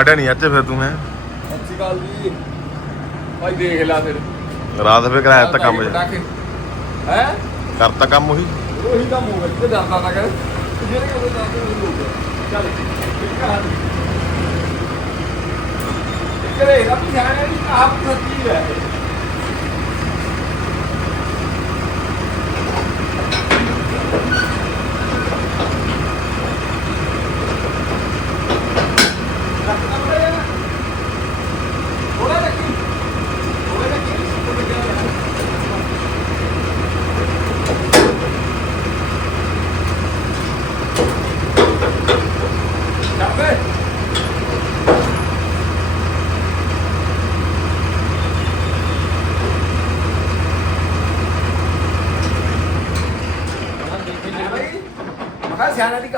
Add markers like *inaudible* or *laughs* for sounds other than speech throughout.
ਹਟਿਆ ਨਹੀਂ ਅੱਜ ਫਿਰ ਤੂੰ ਹੈ। ਸਤਿ ਸ਼੍ਰੀ ਅਕਾਲ ਜੀ। ਭਾਈ ਦੇਖ ਲਾ ਫਿਰ। ਰਾਤ ਫੇ ਕਰਾਇਆ ਤਾਂ ਕੰਮ। ਹੈ? ਕਰਤਾ ਕੰਮ ਉਹੀ। ਉਹੀ ਤਾਂ ਮੂੰਹ ਵਿੱਚ ਤੇ ਡਰਦਾ ਕਰ ਜਿਹੜੇ ਉਹਦੇ ਨਾਲ ਹੋ ਗਿਆ। ਚੱਲ। ਠੀਕ ਆ। ਕਰੇ ਵੀ ਜਾਣੇ ਆਪ ਸੱਚੀ ਹੈ ਥੋੜਾ ਰੱਖੀ ਥੋੜਾ ਰੱਖੀ Café! ਮਖਾ ਸਿਆਣਾ ਦੀ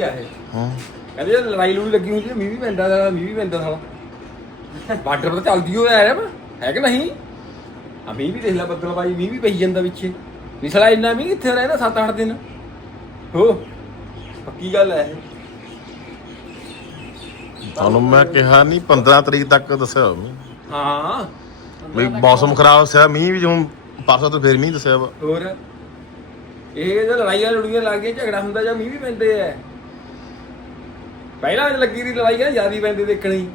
ਸੱਚੀ ਹੈ ਇਹ। ਹਾਂ ਕਹਿੰਦੇ ਜੇ ਲੜਾਈ ਲੂੜੀ ਲੱਗੀ ਹੁੰਦੀ ਤੇ ਮੀਂਹ ਵੀ ਪੈਂਦਾ ਦਾ ਮੀਂਹ ਵੀ ਪੈਂਦਾ ਸਾਲਾ। ਬਾਰਡਰ ਪਰ ਚੱਲਦੀ ਹੋਇਆ ਯਾਰ? ਹੈ ਕਿ ਨਹੀਂ? ਆ ਮੀਂਹ ਵੀ ਦੇਖ ਲੈ ਬੱਦਲ ਬਾਈ ਮੀਂਹ ਵੀ ਪਈ ਜਾਂਦਾ ਵਿੱਚੇ ਨਿਸਲਾ ਇੰਨਾ ਮੀਂਹ ਕਿੱਥੇ ਰਹਿੰਦਾ 7-8 ਦਿਨ? ਹੋ ਪੱਕੀ ਗੱਲ ਹੈ ਇਹ। ਤੁਹਾਨੂੰ ਮੈਂ ਕਿਹਾ ਨਹੀਂ 15 ਤਰੀਕ ਤੱਕ ਦੱਸਿਆ ਹੋਇਆ ਮੀਂਹ। ਹਾਂ। ਵੀ ਮੌਸਮ ਖਰਾਬ ਸਿਆ ਮੀਂਹ ਵੀ ਜਿਉਂ ਪਰਸੋਂ ਤੋਂ ਫੇਰ ਮੀਂਹ ਦੱਸਿਆ ਵਾ। ਹੋਰ? ਇਹ ਜਦ ਲੜਾਈਆਂ ਲੜੂਈਆਂ ਲੱਗ ਗਈਆਂ ਝਗੜਾ ਹੁੰਦਾ ਜਾਂ ਮੀਂਹ ਵੀ ਪੈਂਦੇ ਐ ਪਹਿਲਾਂ ਜਦ ਲੱਗੀ ਦੀ ਲੜਾਈਆਂ ਜਿਆਦੀ ਪੈਂਦੇ ਦੇਖਣੀ।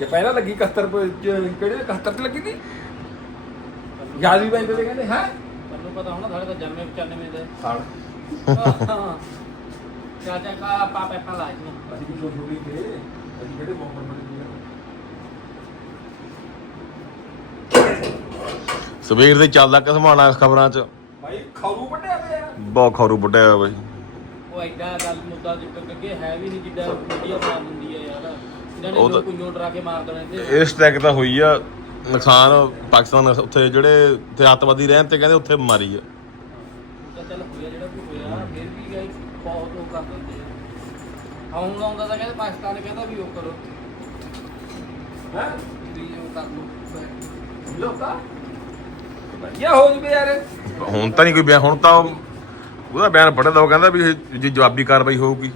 ਜੇ ਪਹਿਲਾਂ ਲੱਗੀ 71 ਪ- ਚ- ਕਿਹੜੇ 71 ਤੇ ਲੱਗੀ ਸੀ ਜਿਆਦੀ ਪੈਂਦੇ ਤੇ ਕਹਿੰਦੇ ਹੈ? ਤੁਹਾਨੂੰ ਪਤਾ ਹੋਣਾ ਸਾਡੇ ਤਾਂ ਜਨਮੇ 95 ਦੇ। ਸਾਲ। ਚਾਚਾ ਕਾ ਪਾਪਾ ਪਾ ਲਾਜ ਨੂੰ ਅਸੀਂ ਵੀ ਛੋਟੀ ਤੇ। ਅਸੀਂ ਕਿਹੜੇ ਬਣੇ ਸਵੇਰ ਦੇ ਚੱਲਦਾ ਕਸਮਾਣਾ ਖਬਰਾਂ 'ਚ? ਭਾਈ ਖਰੂ ਵੱਡਿਆ ਪਿਆ ਬਹੁਤ ਖਰੂ ਵੱਡਿਆ ਹੋਇਆ ਬਾਈ। ਉਹ ਐਡਾ ਗੱਲ ਮੁੱਦਾ ਜ਼ਿਕਰ ਕਰਕੇ ਹੈ ਵੀ ਨਹੀਂ ਜਿੱਦਾਂ ਮੀਡੀਆ ਬਣਾ ਦਿੰਦੀ ਹੈ ਯਾਰ। ਇਹਨਾਂ ਨੇ ਉਹ ਤਾਂ- ਲੋਕ ਡਰਾ ਕੇ ਮਾਰ ਦੇਣੇ ਤੇ ਇਸ ਟੈਕ ਤਾਂ ਹੋਈ ਆ ਨੁਕਸਾਨ ਪਾਕਿਸਤਾਨ ਉੱਥੇ ਜਿਹੜੇ ਤੇ ਅੱਤਵਾਦੀ ਰਹਿਣ ਤੇ ਕਹਿੰਦੇ ਉੱਥੇ ਮਾਰੀ ਆ। ਤਾਂ ਚੱਲ ਹੋਇਆ ਜਿਹੜਾ ਕੋਈ ਹੋਇਆ ਫਿਰ ਵੀ ਗਾਈ ਬਹੁਤ ਲੋਕ ਕਰ ਦਿੰਦੇ ਆ। ਆਉਂ ਆਉਂਦਾ ਤਾਂ ਕਹਿੰਦੇ ਪਾਕਿਸਤਾਨ ਕਹਿੰਦਾ ਵੀ ਉਹ ਕਰੋ। ਹੈ? ਵੀ ਉਹ ਕਰ ਲਓ। ਲੋਕਾ ਵਧੀਆ ਹੋ ਜੂਵੇ ਯਾਰ। ਹੁਣ ਤਾਂ ਨਹੀਂ ਕੋਈ ਹੁਣ ਤਾਂ ਉਹਦਾ ਬਿਆਨ ਤਾਂ ਉਹ ਕਹਿੰਦਾ ਵੀ ਇਹ ਜੇ ਜਵਾਬੀ ਕਾਰਵਾਈ ਹੋਊਗੀ।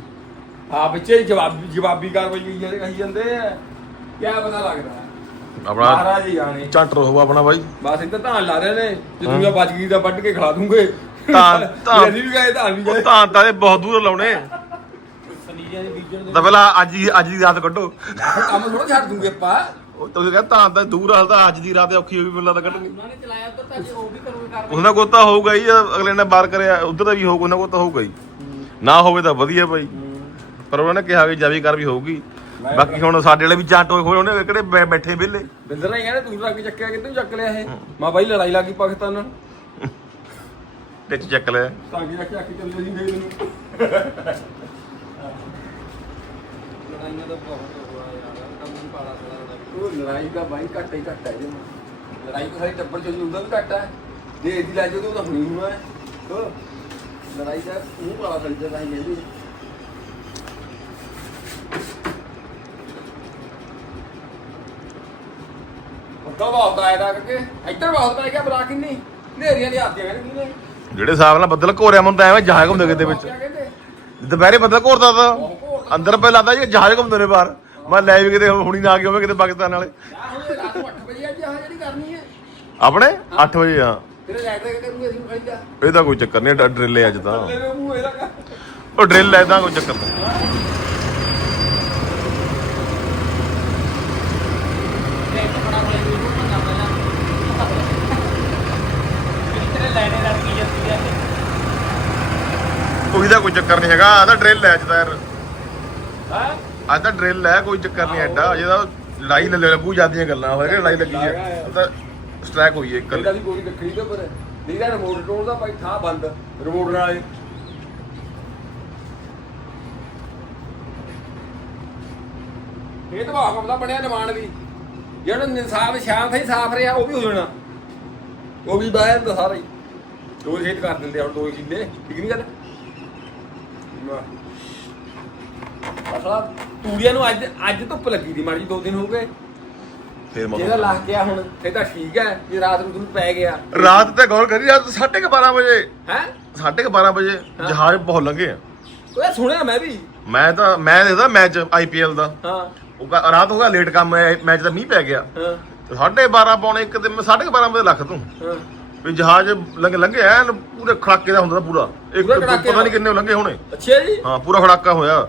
ਆ ਬੱਚੇ ਜਵਾਬੀ ਜਵਾਬੀ ਕਾਰਵਾਈ ਹੋਈ ਜਿਹੜੇ ਕਹੀ ਜਾਂਦੇ ਆ। ਕਿਆ ਪਤਾ ਲੱਗਦਾ। ਹੈ? ਆਪਣਾ ਮਹਾਰਾਜ ਹੀ ਜਾਣੇ ਝੰਟ ਰਹੋ ਆਪਣਾ ਬਾਈ। ਬਸ ਇੱਧਰ ਧਾਨ ਲਾ ਰਹੇ ਨੇ। ਜੇ ਦੁਨੀਆ ਬਚ ਗਈ ਤਾਂ ਵੱਢ ਕੇ ਖਿਲਾ ਦੂੰਗੇ। ਧਾਨ- ਧਾਨ- ਅਸੀਂ ਵੀ ਗਏ ਧਾਨ ਵੀ ਉਹ ਗਏ ਤਾਂ ਤਾਂ ਇਹ ਬਹੁਤ ਦੂਰ ਲਾਉਣੇ। ਸਨੀਰੀਆਂ ਦੇ ਬੀਜਣ ਦੇ ਤਾਂ ਪਹਿਲਾਂ ਅੱਜ ਦੀ ਅੱਜ ਦੀ ਰਾਤ ਕੱਢੋ। ਕੰਮ ਥੋੜਾ ਛੱਡ ਦੂੰਗੇ ਆਪਾਂ। ਉਹ ਤੁਸੀਂ ਕਹਿੰਦਾ ਤਾਂ ਤਾਂ ਦੂਰ ਹਾਲ ਤਾਂ ਅੱਜ ਦੀ ਰਾਤ ਔਖੀ ਹੋਈ ਮੈਨੂੰ ਲੱਗਦਾ ਕੱਢਣੀ ਉਹਨਾਂ ਨੇ ਚਲਾਇਆ ਉੱਧਰ ਤਾਂ ਉਹ ਵੀ ਕਰੋਗੇ ਕਰ ਉਹਨਾਂ ਕੋਲ ਤਾਂ ਹੋਊਗਾ ਹੀ ਅਗਲੇ ਨੇ ਬਾਰ ਕਰਿਆ ਉਧਰ ਦਾ ਵੀ ਹੋਊਗਾ ਉਹਨਾਂ ਕੋਲ ਤਾਂ ਹੋਊਗਾ ਹੀ। ਨਾ ਹੋਵੇ ਤਾਂ ਵਧੀਆ ਭਾਈ ਪਰ ਉਹਨਾਂ ਨੇ ਕਿਹਾ ਵੀ ਜਾਵੀ ਕਰ ਵੀ ਹੋਊਗੀ। ਬਾਕੀ ਹੁਣ ਸਾਡੇ ਵਾਲੇ ਵੀ ਜੱਟ ਹੋਏ ਹੋਏ ਉਹਨੇ ਕਿਹੜੇ ਬੈ- ਬੈਠੇ ਵਿਹਲੇ। ਬਿੰਦਰ ਨੇ ਕਹਿੰਦੇ ਤੂੰ ਰੱਖ ਚੱਕਿਆ ਕਿੱਦੋਂ ਚੱਕ ਲਿਆ ਇਹ? ਮਾ ਬਾਈ ਲੜਾਈ ਲੱਗੀ ਪਾਕਿਸਤਾਨ ਨਾਲ। ਟਿੱਚ ਚੱਕ ਲਿਆ। ਤਾਂ ਕੀ ਰੱਖ ਕੇ ਚੱਲੇ ਸੀ ਗਏ ਮੈਨੂੰ। ਲੜਾਈਆਂ ਦਾ ਬਹੁਤ ਹੋਆ ਯਾਰ ਕੰਮ ਨਹੀਂ ਪਾਲਾ ਉਹ ਲੜਾਈ ਦਾ ਬਾਈ ਘੱਟ ਹੀ ਘੱਟ ਹੈ ਜੀ। ਲੜਾਈ ਤਾਂ ਸਾਰੀ ਟੱਬਰ ਚ ਹੁੰਦਾ ਵੀ ਘੱਟ ਹੈ। ਜੇ ਇਹਦੀ ਲੈ ਜਾਓ ਤਾਂ ਹੁਣੀ ਹੋਣਾ ਹੈ। ਲੜਾਈ ਦਾ ਮੂੰਹ ਵਾਲਾ ਜਾਂਦਾ ਹੈ ਕਹਿੰਦੀ। ਉੱਦਾਂ ਬਹੁਤ ਆਇਆ ਦਾ ਕਰਕੇ ਇੱਧਰ ਬਹੁਤ ਪੈ ਗਿਆ ਬਰਾ ਕਿੰਨੀ? ਨੇਰੀਆਂ ਦੀ ਆਦੀਆਂ ਕਹਿੰਦੇ ਨੇ ਜਿਹੜੇ ਹਿਸਾਬ ਨਾਲ ਬੱਦਲ ਘੋਰਿਆ ਮੁੰਡਾ ਐਵੇਂ ਜਹਾਜ਼ ਘੁੰਮਦੇ ਕਿਤੇ ਵਿੱਚ। ਕਿਆ ਕਹਿੰਦੇ। ਦੁਪਹਿਰੇ ਬੱਦਲ ਘੋਰਦਾ ਤਾਂ ਅੰਦਰ ਪੈ ਲੱਗਦਾ ਜੀ ਜਹਾਜ਼ ਘੁੰਮਦੇ ਨੇ ਬਾਹਰ। ਮੈਂ ਲੈ ਵੀ ਕਿਤੇ ਹੁਣੀ ਨਾ ਆ ਗਏ ਹੋਵੇ ਕਿਤੇ ਪਾਕਿਸਤਾਨ ਵਾਲੇ। ਰਾਤ ਨੂੰ 8 ਵਜੇ ਅੱਜ ਆਹ ਜਿਹੜੀ ਕਰਨੀ ਹੈ। ਆਪਣੇ 8 ਵਜੇ ਆ ਤੇਰੇ ਲਾਈਟ ਦੇ ਕਰੂਗੇ ਅਸੀਂ ਖੜੀ ਇਹਦਾ ਕੋਈ ਚੱਕਰ ਨਹੀਂ ਡਰਿਲ ਹੈ ਅੱਜ ਤਾਂ। ਤੇਰੇ ਮੂੰਹ ਇਹਦਾ ਕਰ ਉਹ ਡਰਿਲ ਹੈ ਕੋਈ ਚੱਕਰ ਨਹੀਂ। ਤੇ ਕਪੜਾ ਕੋਲੇ ਵੀ ਉਹਨੂੰ ਪਹਿਲਾਂ ਤੇਰੇ ਲੈਣੇ ਲੱਗ ਗਈ ਜਾਂਦੀ ਆ ਕੋਈ ਕੋਈ ਚੱਕਰ ਨਹੀਂ ਹੈਗਾ ਆਦਾ ਡਰਿਲ ਹੈ ਅੱਜ ਤਾਂ ਯਾਰ। ਹਾਂ? ਅੱਜ ਤਾਂ ਡਰਿਲ ਹੈ ਕੋਈ ਚੱਕਰ ਨਹੀਂ ਐਡਾ। ਜਿਹਦਾ ਲੜਾਈ ਲੱਗ ਲੱਗੂ ਜਾਂਦੀਆਂ ਗੱਲਾਂ ਹੋਏ ਲੜਾਈ ਲੱਗੀ ਹੈ। ਇਹ ਤਾਂ ਸਟ੍ਰੈਕ ਹੋਈ ਹੈ ਇੱਕ ਕੱਲ ਦੀ ਗੋਲੀ ਰੱਖਣੀ ਤੇ ਪਰ ਨਹੀਂ ਤਾਂ ਰਿਮੋਟ ਟੋਲ ਦਾ ਭਾਈ ਥਾਂ ਬੰਦ ਰਿਮੋਟ ਨਾਲ ਹੀ। ਇਹ ਤਾਂ ਭਾਵ ਦਾ ਬਣਿਆ ਨਿਮਾਣ ਵੀ। ਜਿਹੜਾ ਨਿਸਾਬ ਸ਼ਾਂਤ ਹੀ ਸਾਫ਼ ਰਿਹਾ ਉਹ ਵੀ ਹੋ ਜਾਣਾ। ਉਹ ਵੀ ਬਾਹਰ ਦਾ ਸਾਰਾ ਹੀ। ਦੋ ਖੇਤ ਕਰ ਦਿੰਦੇ ਆ ਹੁਣ ਦੋ ਕਿੱਲੇ ਠੀਕ ਨਹੀਂ ਗੱਲ? ਅਸਲਾ ਤੂੜੀਆਂ ਨੂੰ ਅੱਜ ਅੱਜ ਧੁੱਪ ਲੱਗੀ ਦੀ ਮਾੜੀ ਦੋ ਦਿਨ ਹੋ ਗਏ। ਫੇਰ ਜਿਹਦਾ ਮੌਸਮ ਲੱਗ ਗਿਆ ਹੁਣ ਫੇ ਤਾਂ ਠੀਕ ਹੈ ਜੇ ਰਾਤ ਨੂੰ ਤੁਹਾਨੂੰ ਪੈ ਗਿਆ। ਰਾਤ ਤੇ ਗੌਰ ਕਰੀ ਰਾਤ 12:30 ਵਜੇ। ਹੈ? 12:30 ਵਜੇ ਜਹਾਜ਼ ਬਹੁਤ ਲੰਘੇ ਆ। ਓਏ ਸੁਣਿਆ ਮੈਂ ਵੀ। ਮੈਂ ਤਾਂ ਮੈਂ ਦੇਖਦਾ ਮੈਚ ਆਈਪੀਐਲ ਦਾ। ਹਾਂ। ਉਹ ਕ- ਰਾਤ ਹੋ ਗਿਆ ਲੇਟ ਕੰਮ ਮੈਚ ਦਾ ਮੀਂਹ ਪੈ ਗਿਆ। ਹਾਂ। ਤੇ ਸਾਢੇ 12 ਪੌਣੇ ਇੱਕ ਤੇ ਮੈਂ ਸਾਢੇ ਕੁ 12 ਵਜੇ ਲੱਖ ਤੂੰ। ਹਾਂ। ਵੀ ਜਹਾਜ਼ ਲੰਘ ਲੰਘੇ ਐਨ ਪੂਰੇ ਖੜਾਕੇ ਦਾ ਹੁੰਦਾ ਤਾ ਪੂਰਾ। ਇੱਕ ਪੂਰਾ ਖੜਾਕੇ ਪਤਾ ਦਾ। ਨਹੀਂ ਕਿੰਨੇ ਲੰਘੇ ਹੋਣੇ। ਅੱਛਾ ਜੀ। ਹਾਂ ਪੂਰਾ ਖੜਾਕਾ ਹੋਇਆ।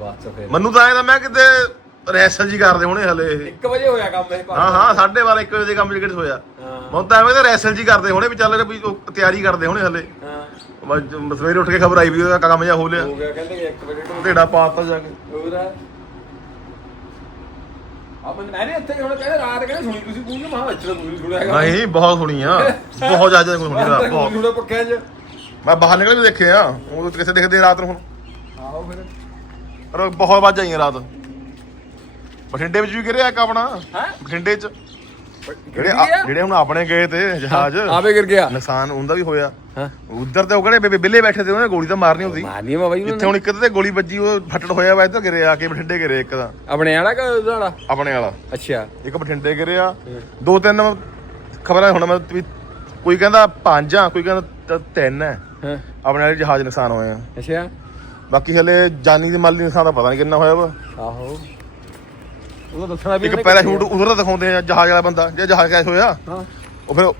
ਬਸ ਫਿਰ। ਮੈਨੂੰ ਤਾਂ ਐਂ ਤਾਂ ਮੈਂ ਕਿਤੇ ਰੈਸਲ ਜੀ ਕਰਦੇ ਹੋਣੇ ਹਲੇ ਇਹ। 1 ਵਜੇ ਹੋਇਆ ਕੰਮ ਇਹ ਹਾਂ ਹਾਂ ਸਾਢੇ 12 1 ਵਜੇ ਦੇ ਕੰਮ ਜਿਹੜੇ ਹੋਇਆ। ਹਾਂ। ਮੈਨੂੰ ਤਾਂ ਐਵੇਂ ਤਾਂ ਰੈਸਲ ਜੀ ਕਰਦੇ ਹੋਣੇ ਵੀ ਚੱਲ ਵੀ ਉਹ ਤਿਆਰੀ ਕਰਦੇ ਹੋਣੇ ਹਲੇ। ਹਾਂ। ਜ- ਸਵੇਰੇ ਉੱਠ ਕੇ ਖਬਰ ਆਈ ਵੀ ਉਹਦਾ ਕੰਮ ਜਿਹਾ ਹੋ ਲਿਆ। ਹੋ ਗਿਆ ਕਹਿੰਦੇ 1 ਵਜੇ ਢੇੜਾ ਪਾਤਾ ਜਾ ਕੇ। ਹੋਰ ਆਪਾਂ ਮੈਂ ਵੀ ਇੱਥੇ ਹੁਣ ਕਹਿੰਦੇ ਰਾਤ ਕਹਿੰਦੇ ਸੁਣੀ ਤੁਸੀਂ ਪੂਰੀ ਮਹਾ ਅੱਛਾ ਪੂਰੀ ਸੁਣਿਆ ਹੈਗਾ। ਨਹੀਂ ਬਹੁਤ ਸੁਣੀ ਆ ਬਹੁਤ ਜ਼ਿਆਦਾ ਕੋਈ ਸੁਣੀ ਰਾਤ ਬਹੁਤ ਸੁਣਿਆ ਪੱਕਿਆਂ 'ਚ ਮੈਂ ਬਾਹਰ ਨਿਕਲ ਵੀ ਦੇਖੇ ਆ ਉਹ ਕਿਸੇ ਦੇਖਦੇ ਰਾਤ ਨੂੰ ਹੁਣ। ਆਹੋ ਫਿਰ। ਪਰ ਬਹੁਤ ਵਾਜਾਂ ਆਈਆਂ ਰਾਤ। ਬਠਿੰਡੇ ਵਿੱਚ ਵੀ ਗਿਰਿਆ ਇੱਕ ਆਪਣਾ। ਹੈ? ਬਠਿੰਡੇ ਚ। ਜਿਹੜੇ ਆ- ਜਿਹੜੇ ਹੁਣ ਆਪਣੇ ਗਏ ਤੇ ਜਹਾਜ਼। ਆਵੇ ਗਿਰ ਗਿਆ। ਨੁਕਸਾਨ ਹੁੰਦਾ ਵੀ ਹੋਇਆ। ਹਾਂ। ਉਧਰ ਤੇ ਉਹ ਕਿਹੜੇ ਬੇ- ਬਿੱਲੇ ਬੈਠੇ ਤੇ ਉਹਨੇ ਗੋਲੀ ਤਾਂ ਮਾਰਨੀ ਹੁੰਦੀ। ਮਾਰਨੀ ਮਾ ਬਾਈ ਜਿੱਥੇ ਹੁਣ ਇੱਕ ਤੇ ਗੋਲੀ ਵੱਜੀ ਉਹ ਫੱਟੜ ਹੋਇਆ ਵਾ ਇੱਧਰ ਗਿਰੇ ਆ ਕੇ ਬਠਿੰਡੇ ਗਿਰੇ ਇੱਕ ਦਾ ਆਪਣੇ ਵਾਲਾ ਕਿ ਉਹਦਾ ਵਾਲਾ? ਆਪਣੇ ਵਾਲਾ। ਅੱਛਾ। ਇੱਕ ਬਠਿੰਡੇ ਗਿਰਿਆ। ਦੋ ਤਿੰਨ ਖਬਰਾਂ ਹੁਣ ਮੈਂ ਵੀ ਕੋਈ ਕਹਿੰਦਾ ਪੰਜ ਆ ਕੋਈ ਕਹਿੰਦਾ ਤ- ਤਿੰਨ ਹੈ ਹਾਂ। ਆਪਣੇ ਵਾਲੇ ਜਹਾਜ਼ ਨੁਕਸਾਨ ਹੋਏ ਆ। ਅੱਛਾ। ਬਾਕੀ ਹਲੇ ਜਾਨੀ ਦੀ ਮਾਲੀ ਨੁਕਸਾਨ ਦਾ ਪਤਾ ਨਹੀਂ ਕਿੰਨਾ ਹੋਇਆ ਵਾ। ਆਹੋ। ਉਹ ਦੱਸਣਾ ਵੀ ਇੱਕ ਉਹਨੇ ਪੈਰਾਸ਼ੂਟ ਉਧਰ ਦਾ ਦਿਖਾਉਂਦੇ ਆ ਜਹਾਜ਼ ਵਾਲਾ ਬੰਦਾ ਜੇ ਜਹਾਜ਼ ਕੈਸ਼ ਹੋਇਆ ਹਾਂ। ਉਹ ਫਿਰ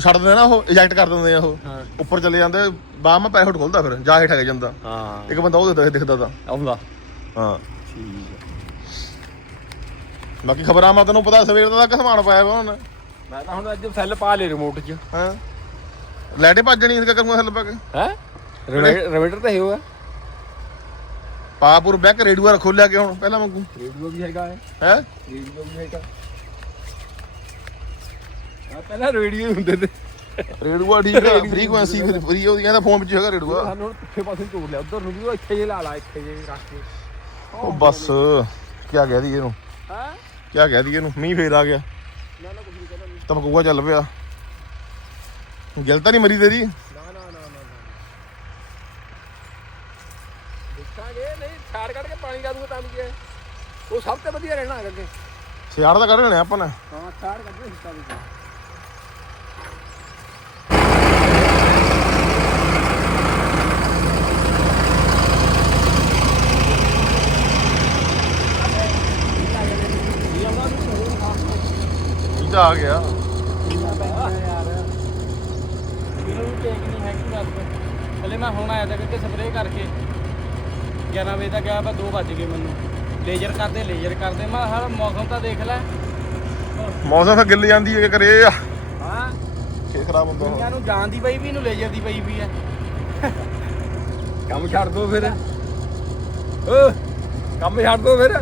ਛੱਡ ਦਿੰਦੇ ਨਾ ਉਹ ਇਜੈਕਟ ਕਰ ਦਿੰਦੇ ਆ ਉਹ। ਹਾਂ। ਉੱਪਰ ਚਲੇ ਜਾਂਦੇ ਬਾਹ ਮੈਂ ਪੈਰਾਸ਼ੂਟ ਖੁੱਲਦਾ ਫਿਰ ਜਾ ਹੇਠ ਆ ਜਾਂਦਾ। ਹਾਂ। ਇੱਕ ਬੰਦਾ ਉਹ ਦਿਖਦਾ ਦਿਖਦਾ ਤਾਂ। ਆਉਂਦਾ। ਹਾਂ। ਠੀਕ ਬਾਕੀ ਖਬਰਾਂ ਮਾ ਤੈਨੂੰ ਪਤਾ ਸਵੇਰ ਦਾ ਕਸਮਾਨ ਪਾਇਆ ਵਾ ਹੁਣ ਮੈਂ ਤਾਂ ਹੁਣ ਅੱਜ ਸੈੱਲ ਪਾ ਲੇ ਰਿਮੋਟ 'ਚ। ਹਾਂ? ਲੈਟੇ ਭੱਜਣੀ ਇਸ ਕਰੂੰਗਾ ਹੱਲ ਪਾ ਕੇ? ਹੈ? ਰਿਮੋਟਰ ਤਾਂ ਹੈ ਹੋਇਆ ਪਾਪੁਰ ਬੈਕ ਰੇਡੂਆ ਖੋਲਿਆ ਕੇ ਹੁਣ ਪਹਿਲਾਂ ਵਾਂਗੂ? ਰੇਡੀਓ ਵੀ ਹੈਗਾ ਹੈ ਹੈ? ਰੇਡੀਓ ਵੀ ਹੈਗਾ। ਆ ਪਹਿਲਾਂ ਰੇਡੀਓ ਹੀ ਹੁੰਦੇ ਤੇ। ਰੇਡੂਆ ਠੀਕ ਆ ਫ੍ਰੀਕੁਐਂਸੀ ਫ੍ਰੀ ਉਹਦੀ ਕਹਿੰਦਾ ਫੋਨ ਵਿੱਚ ਹੈਗਾ ਰੇਡੂਆ ਸਾਨੂੰ ਹੁਣ ਪਿੱਛੇ ਪਾਸੇ ਨੂੰ ਤੋੜ ਲਿਆ ਉਧਰ ਨੂੰ ਵੀ ਉਹ ਇੱਥੇ ਜੇ ਲਾ ਲਾ ਇੱਥੇ ਜੇ ਰੱਖ ਕੇ। ਉਹ ਬਸ ਕੀ ਕਹਿ ਦੀ ਇਹਨੂੰ? ਹਾਂ? ਕੀ ਕਹਿ ਦੀ ਇਹਨੂੰ? ਮੀਂਹ ਫੇਰ ਆ ਗਿਆ। ਨਾ ਨਾ ਕੁਝ ਨਹੀਂ ਕਹਿੰਦਾ ਤਮਕੂਆ ਚੱਲ ਪਿਆ। ਗਿਲ ਤਾਂ ਨਹੀਂ ਮਰੀ ਤੇਰੀ ਨਾ ਨਾ ਨਾ ਨਾ ਨਾ। ਦੇਖਾਂਗੇ ਨਹੀਂ ਛਾੜ ਕੱਢ ਕੇ ਪਾਣੀ ਲਾ ਦੂੰਗਾ ਤਾਂ ਵੀ ਹੈ ਉਹ ਸਭ ਤੋਂ ਵਧੀਆ ਰਹਿਣਾ ਅੱਗੇ। ਸਿਆੜ ਦਾ ਕੱਢ ਲੈਣੇ ਆਪਾਂ ਨੇ। ਹਾਂ ਛਾੜ ਕੱਢ ਹਿੱਸਾ ਤਾਂ ਆ ਗਿਆ ਵੀਰੋ ਨੂੰ ਟੇਕ ਨਹੀਂ ਹੈਗੀ ਗੱਲ ਹਲੇ ਮੈਂ ਹੁਣ ਆਇਆ ਤਾਂ ਕਿ ਸਪਰੇਅ ਕਰਕੇ 11 ਵਜੇ ਤੱਕ ਗਿਆ ਬਾ 2 ਵੱਜ ਗਏ ਮੈਨੂੰ ਲੇਜ਼ਰ ਕਰਦੇ ਲੇਜ਼ਰ ਕਰਦੇ। ਮੈਂ ਹਰ ਮੌਸਮ ਤਾਂ ਦੇਖ ਲੈ। ਮੌਸਮ ਫਿਰ ਗਿੱਲ ਜਾਂਦੀ ਹੈ ਕਿ ਕਰੇ ਆ। ਹਾਂ। ਖੇ ਖਰਾਬ ਹੁੰਦਾ ਦੁਨੀਆ ਨੂੰ ਜਾਣ ਦੀ ਪਈ ਵੀ ਇਹਨੂੰ ਲੇਜ਼ਰ ਦੀ ਪਈ ਵੀ ਹੈ। ਕੰਮ ਛੱਡ ਦੋ ਫਿਰ। ਓ ਕੰਮ ਛੱਡ ਦੋ ਫਿਰ।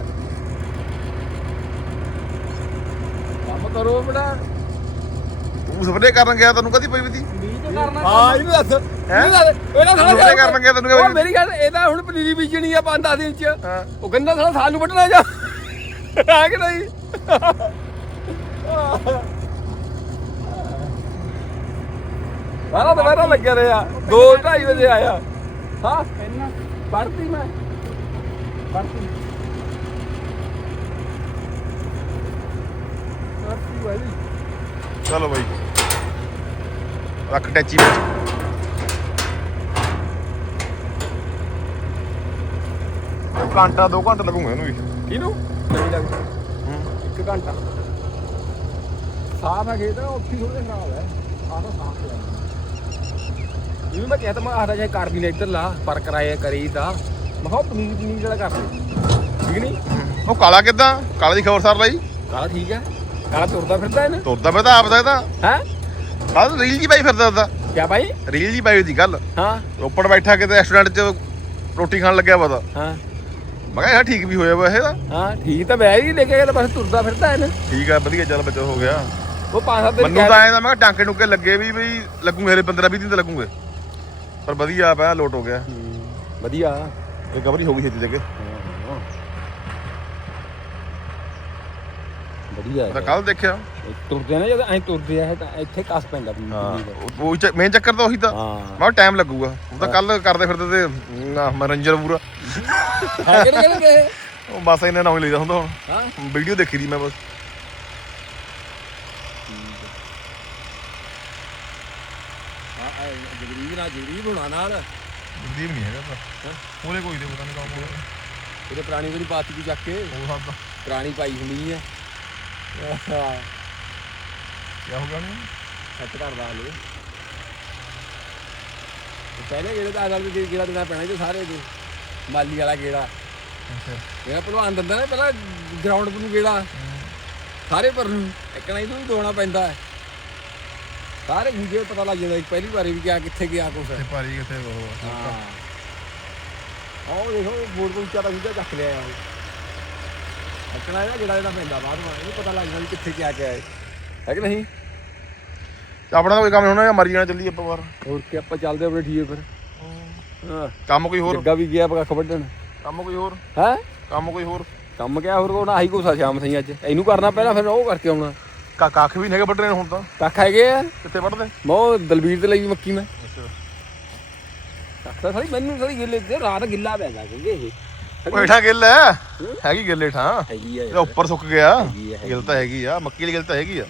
ਕੰਮ ਕਰੋ ਬੜਾ ਤੂੰ ਸਪਰੇ ਕਰਨ ਗਿਆ ਤੈਨੂੰ ਕਦੀ ਪਈ ਵੀ ਤੀ? ਤੇ ਕਰਨਾ ਹਾਂ ਇਹਨੂੰ ਦੱਸ। ਇਹਨੂੰ ਦੱਸ। ਇਹਦਾ ਤੂੰ ਸਪਰੇ ਕਰਨ ਲੱਗਿਆ ਤੈਨੂੰ ਉਹ ਕਿਹਾ ਮੇਰੀ ਗੱਲ ਇਹਦਾ ਹੁਣ ਪਨੀਰੀ ਬੀਜਣੀ ਆ 5-10 ਦਿਨ ਚ। ਹਾਂ। ਉਹ ਕਹਿੰਦਾ ਸਾਲਾ ਸਾਲ ਨੂੰ ਵੱਢਣਾ ਜਾ। ਆ ਕਿ ਨਹੀਂ? ਸਾਰਾ ਦੁਬਾਰਾ ਲੱਗਿਆ ਰਿਹਾ। 2:30 ਵਜੇ ਆਇਆ। ਹਾਂ। ਮੈਂ। ਵਾਲੀ। ਚਲੋ ਬਾਈ। ਰੱਖ ਟੈਚੀ ਵਿੱਚ ਘੰਟਾ 2 ਘੰਟੇ ਲੱਗੂਗੇ ਇਹਨੂੰ ਵੀ। ਇਹਨੂੰ ਨਹੀਂ ਲੱਗਦਾ। ਇੱਕ ਘੰਟਾ। ਸਾਫ਼ ਹੈ ਖੇਤ ਉੱਥੇ ਥੋੜੇ ਖਰਾਬ ਹੈ। ਆਹ ਤਾਂ ਸਾਫ਼ ਹੈ ਇਹਨੂੰ ਮੈਂ ਕਹਿੰਦਾ ਮੈਂ ਆਦਾ ਜੇ ਕਰ ਵੀ ਲੈ ਇੱਧਰ ਲਾ ਪਰ ਕਰਾਇਆ ਕਰੀ ਤਾਂ ਮੈਂ ਕਿਹਾ ਪਨੀਰ ਪਨੀਰ ਵਾਲਾ ਕਰ ਦੇ ਠੀਕ ਨਹੀਂ? ਉਹ ਕਾਲਾ ਕਿੱਦਾਂ? ਕਾਲੇ ਦੀ ਖਬਰ ਸਾਰ ਲਈ? ਕਾਲਾ ਠੀਕ ਹੈ। ਕਾਲਾ ਤੁਰਦਾ ਫਿਰਦਾ ਇਹਨੇ? ਤੁਰਦਾ ਮੈਂ ਤਾਂ ਆਪ ਦਾ ਇਹਦਾ। ਹੈ? ਕੱਲ ਰੀਲ ਜੀ ਪਾਈ ਫਿਰਦਾ ਉਹਦਾ। ਕਿਆ ਭਾਈ ਰੀਲ ਜੀ ਹੋਈ ਸੀ ਕੱਲ ਹਾਂ। ਰੋਪੜ ਬੈਠਾ ਕਿਤੇ ਰੈਸਟੋਰੈਂਟ 'ਚ ਰੋਟੀ ਖਾਣ ਲੱਗਿਆ ਪਤਾ ਹਾਂ। ਮੈਂ ਕਿਹਾ ਯਾਰ ਠੀਕ ਵੀ ਹੋਇਆ ਵਾ ਇਹ ਤਾਂ। ਹਾਂ ਠੀਕ ਤਾਂ ਮੈਂ ਹੀ ਲੈ ਕੇ ਗਿਆ ਬਸ ਤੁਰਦਾ ਫਿਰਦਾ ਇਹਨੇ। ਠੀਕ ਆ ਵਧੀਆ ਚੱਲ ਬੱਚਾ ਹੋ ਗਿਆ। ਉਹ ਪੰਜ ਸੱਤ ਦਿਨ ਮੈਨੂੰ ਤਾਂ ਐਂ ਤਾਂ ਮੈਂ ਕਿਹਾ ਟਾਂਕੇ ਟੁੰਕੇ ਲੱਗੇ ਵੀ ਬਈ ਲੱਗੂਗੇ ਹਲੇ 15 20 ਦਿਨ ਤਾਂ ਲੱਗੂਗੇ। ਪਰ ਵਧੀਆ ਪਿਆ ਲੋਟ ਹੋ ਗਿਆ। ਵਧੀਆ। ਰਿਕਵਰੀ ਹੋ ਗਈ ਛੇਤੀ ਜੱਗੇ ਵਧੀਆ ਮੈਂ ਕੱਲ ਦੇਖਿਆ। ਤੁਰਦੇ ਨੇ ਜਦੋਂ ਐਂ ਤੁਰਦੇ ਆ ਇਹ ਤਾਂ ਇੱਥੇ ਕਸ ਪੈਂਦਾ ਵੀ ਹਾਂ। ਉਹ- ਮੇਨ ਚੱਕਰ ਤਾਂ ਉਹੀ ਤਾਂ। ਹਾਂ। ਮੈਂ ਟਾਈਮ ਲੱਗੂਗਾ। ਉਹ ਤਾਂ ਕੱਲ ਕਰਦੇ ਫਿਰਦੇ ਤੇ ਨਾ ਮਨੋਰੰਜਨ ਪੂਰਾ। ਹੈ ਕਿਹੜੇ ਕਿਹੜੇ ਗਏ ਉਹ ਬਸ ਇਹਨੇ ਨਾ ਹੀ ਲਈਦਾ ਹੁੰਦਾ ਹੁਣ। ਹਾਂ। ਵੀਡੀਓ ਦੇਖੀ ਦੀ ਮੈਂ ਬਸ। ਜਗਰੀਬ ਨਾਲ ਜਗਰੀਬ ਹੋਣਾ ਨਾਲ। ਵੀਡੀਓ ਨਹੀਂ ਹੈਗਾ ਪਰ ਉਹਦੇ ਕੋਈ ਦੇ ਪਤਾ ਨਹੀਂ ਕੌਣ ਹੋਇਆ। ਇਹਦੇ ਪੁਰਾਣੀ ਵਾਲੀ ਬਾਤ ਦੀ ਚੱਕ ਕੇ? ਉਹ ਸਭ ਪੁਰਾਣੀ ਪਾਈ ਹੁੰਦੀ ਆ। ਆਹਾ ਕੀ ਹੋ ਗਿਆ ਨਹੀਂ ਸੈੱਟ ਕਰਦਾ ਹਲੇ ਪਹਿਲੇ ਜਿਹੜੇ ਤਾਂ ਆਦਲ ਦੇ ਜਿਹੜਾ ਦੇਣਾ ਪੈਣਾ ਜੀ ਸਾਰੇ ਦੇ। ਮਾਲੀ ਵਾਲਾ ਗੇੜਾ। ਜਿਹੜਾ ਪਹਿਲਵਾਨ ਦਿੰਦਾ ਨਾ ਪਹਿਲਾਂ ਗਰਾਊਂਡ ਨੂੰ ਗੇੜਾ। ਸਾਰੇ ਪਰ ਨੂੰ ਇੱਕਣਾ ਹੀ ਤੋਂ ਦੋਣਾ ਪੈਂਦਾ ਹੈ। ਸਾਰੇ ਦੂਜੇ ਪਤਾ ਲੱਗ ਜਾਂਦਾ ਪਹਿਲੀ ਵਾਰੀ ਵੀ ਕਿਆ ਕਿੱਥੇ ਗਿਆ ਕੁਛ। ਤੇ ਭਾਰੀ ਕਿੱਥੇ ਉਹ ਹਾਂ। ਆਹ ਦੇਖੋ ਬੋਰਡ ਤੋਂ ਉੱਚਾ ਤਾਂ ਸਿੱਧਾ ਚੱਕ ਲਿਆ ਉਹ ਇੱਕਣਾ ਇਹਦਾ ਗੇੜਾ ਜਿਹੜਾ ਪੈਂਦਾ ਬਾਅਦ ਵਿੱਚ ਪਤਾ ਲੱਗ ਜਾਂਦਾ ਕਿੱਥੇ ਗਿਆ ਕਿਆ ਹੈ। ਹੈ ਕਿ ਨਹੀਂ? ਆਪਣਾ ਤਾਂ ਕੋਈ ਕੰਮ ਨਹੀਂ ਹੋਣਾ ਮਰੀ ਜਾਣਾ ਚੱਲੀ ਆਪਾਂ ਬਾਹਰ। ਹੋਰ ਕੀ ਆਪਾਂ ਚੱਲਦੇ ਆਪਣੇ ਠੀਕ ਫਿਰ। ਹਾਂ। ਕੰਮ ਕੋਈ ਹੋਰ? ਜੱਗਾ ਵੀ ਗਿਆ ਪਕਾ ਵੱਢਣ। ਕੰਮ ਕੋਈ ਹੋਰ? ਹੈ? ਕੰਮ ਕੋਈ ਹੋਰ? ਕੰਮ ਕਿਆ ਹੋਰ ਕੋਣਾ ਆਹੀ ਕੋਸਾ ਸ਼ਾਮ ਸਹੀ ਅੱਜ। ਇਹਨੂੰ ਕਰਨਾ ਪਹਿਲਾਂ ਫਿਰ ਉਹ ਕਰਕੇ ਆਉਣਾ। ਕਾ ਕੱਖ ਵੀ ਨਹੀਂ ਹੈਗੇ ਵੱਢਣੇ ਹੁਣ ਤਾਂ। ਕੱਖ ਹੈਗੇ ਆ। ਕਿੱਥੇ ਵੱਢਦੇ? ਮੋ ਦਲਬੀਰ ਤੇ ਲਈ ਮੱਕੀ ਮੈਂ। ਕੱਖ ਤਾਂ ਸਾਲੀ ਮੈਨੂੰ ਸਾਲੀ ਗਿੱਲੇ ਤੇ ਰਾਤ ਗਿੱਲਾ ਪੈ ਗਿਆ ਕਿਉਂਕਿ ਇਹ। ਹੇਠਾਂ ਗਿੱਲ ਹੈ। ਹੈਗੀ ਗਿੱਲ ਹੇਠਾਂ। ਹੈਗੀ ਆ ਇਹਦਾ ਉੱਪਰ ਸੁੱਕ ਗਿਆ। ਹੈਗੀ ਆ, ਹੈਗੀ ਗਿੱਲ ਤਾਂ ਹੈਗੀ ਆ। ਮੱਕੀ ਵਾਲੀ ਗਿੱਲ ਤਾਂ ਹੈਗੀ ਆ।